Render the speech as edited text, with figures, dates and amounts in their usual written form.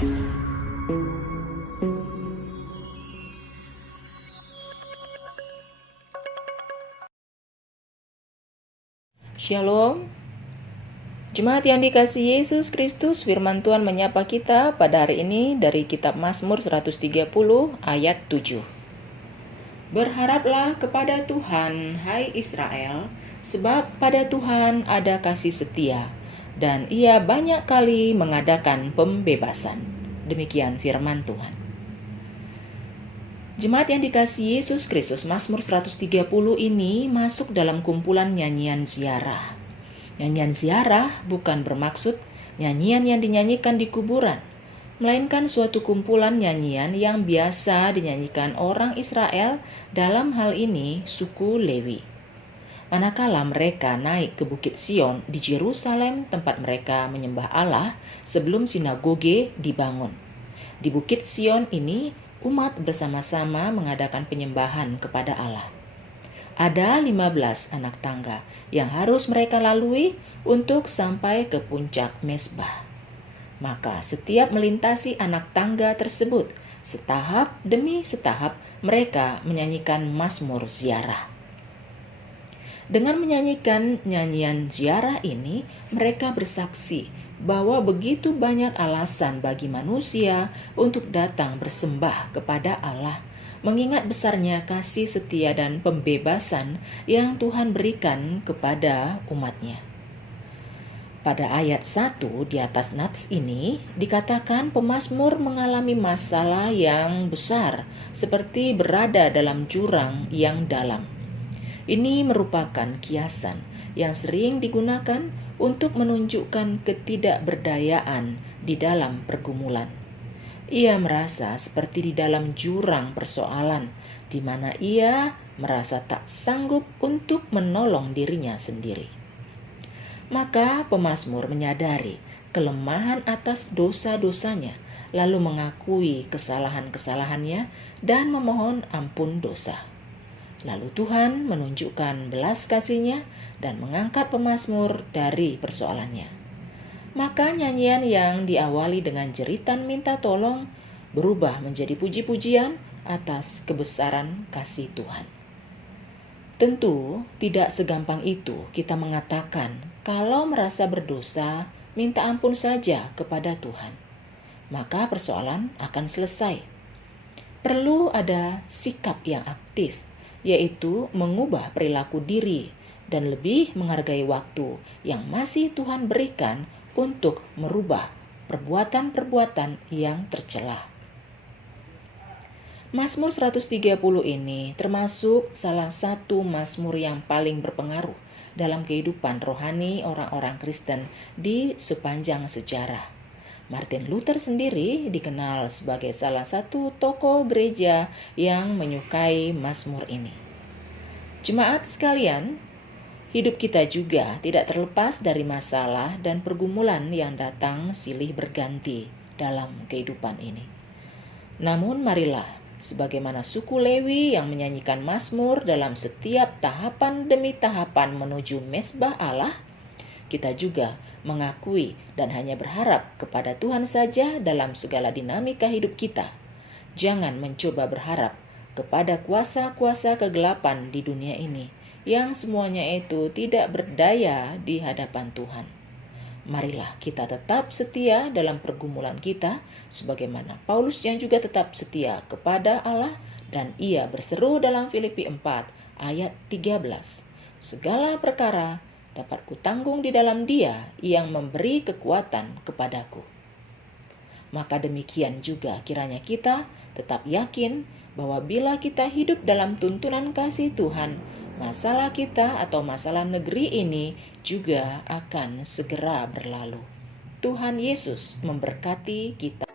Shalom. Jemaat yang dikasihi Yesus Kristus, firman Tuhan menyapa kita pada hari ini dari kitab Mazmur 130 ayat 7. Berharaplah kepada Tuhan, hai Israel, sebab pada Tuhan ada kasih setia, dan Ia banyak kali mengadakan pembebasan. Demikian firman Tuhan. Jemaat yang dikasihi Yesus Kristus, Mazmur 130 ini masuk dalam kumpulan nyanyian ziarah. Nyanyian ziarah bukan bermaksud nyanyian yang dinyanyikan di kuburan, melainkan suatu kumpulan nyanyian yang biasa dinyanyikan orang Israel, dalam hal ini suku Lewi. Manakala mereka naik ke Bukit Sion di Yerusalem, tempat mereka menyembah Allah sebelum sinagoge dibangun. Di Bukit Sion ini, umat bersama-sama mengadakan penyembahan kepada Allah. Ada 15 anak tangga yang harus mereka lalui untuk sampai ke puncak mezbah. Maka setiap melintasi anak tangga tersebut, setahap demi setahap mereka menyanyikan mazmur ziarah. Dengan menyanyikan nyanyian ziarah ini, mereka bersaksi bahwa begitu banyak alasan bagi manusia untuk datang bersembah kepada Allah, mengingat besarnya kasih setia dan pembebasan yang Tuhan berikan kepada umatnya. Pada ayat 1 di atas nats ini dikatakan pemazmur mengalami masalah yang besar, seperti berada dalam jurang yang dalam. Ini merupakan kiasan yang sering digunakan untuk menunjukkan ketidakberdayaan di dalam pergumulan. Ia merasa seperti di dalam jurang persoalan, di mana ia merasa tak sanggup untuk menolong dirinya sendiri. Maka pemazmur menyadari kelemahan atas dosa-dosanya, lalu mengakui kesalahan-kesalahannya dan memohon ampun dosa. Lalu Tuhan menunjukkan belas kasih-Nya dan mengangkat pemazmur dari persoalannya. Maka nyanyian yang diawali dengan jeritan minta tolong berubah menjadi puji-pujian atas kebesaran kasih Tuhan. Tentu tidak segampang itu kita mengatakan kalau merasa berdosa, minta ampun saja kepada Tuhan. Maka persoalan akan selesai. Perlu ada sikap yang aktif, yaitu mengubah perilaku diri dan lebih menghargai waktu yang masih Tuhan berikan untuk merubah perbuatan-perbuatan yang tercela. Mazmur 130 ini termasuk salah satu mazmur yang paling berpengaruh dalam kehidupan rohani orang-orang Kristen di sepanjang sejarah. Martin Luther sendiri dikenal sebagai salah satu tokoh gereja yang menyukai mazmur ini. Jemaat sekalian, hidup kita juga tidak terlepas dari masalah dan pergumulan yang datang silih berganti dalam kehidupan ini. Namun marilah, sebagaimana suku Lewi yang menyanyikan mazmur dalam setiap tahapan demi tahapan menuju mezbah Allah, kita juga mengakui dan hanya berharap kepada Tuhan saja dalam segala dinamika hidup kita. Jangan mencoba berharap kepada kuasa-kuasa kegelapan di dunia ini, yang semuanya itu tidak berdaya di hadapan Tuhan. Marilah kita tetap setia dalam pergumulan kita, sebagaimana Paulus yang juga tetap setia kepada Allah, dan ia berseru dalam Filipi 4 ayat 13. Segala perkara dapat kutanggung di dalam Dia yang memberi kekuatan kepadaku. Maka demikian juga kiranya kita tetap yakin bahwa bila kita hidup dalam tuntunan kasih Tuhan, masalah kita atau masalah negeri ini juga akan segera berlalu. Tuhan Yesus memberkati kita.